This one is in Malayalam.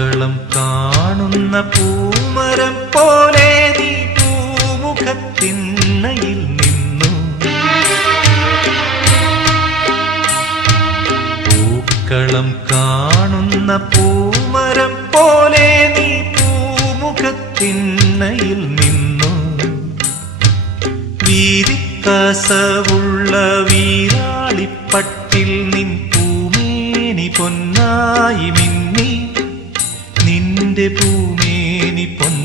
പൂക്കളം കാണുന്ന പൂമരം പോലെ നീ പൂമുഖത്തിണ്ണയിൽ നിന്നു. പൂക്കളം കാണുന്ന പൂമരം പോലെ നീ പൂമുഖത്തിണ്ണയിൽ നിന്നു. വീതിക്കസവുള്ള വീരാളിപ്പട്ടിൽ നിൻ പൊന്നായി മിന്നി, നിന്റെ പൂമേനി പൊന്നായി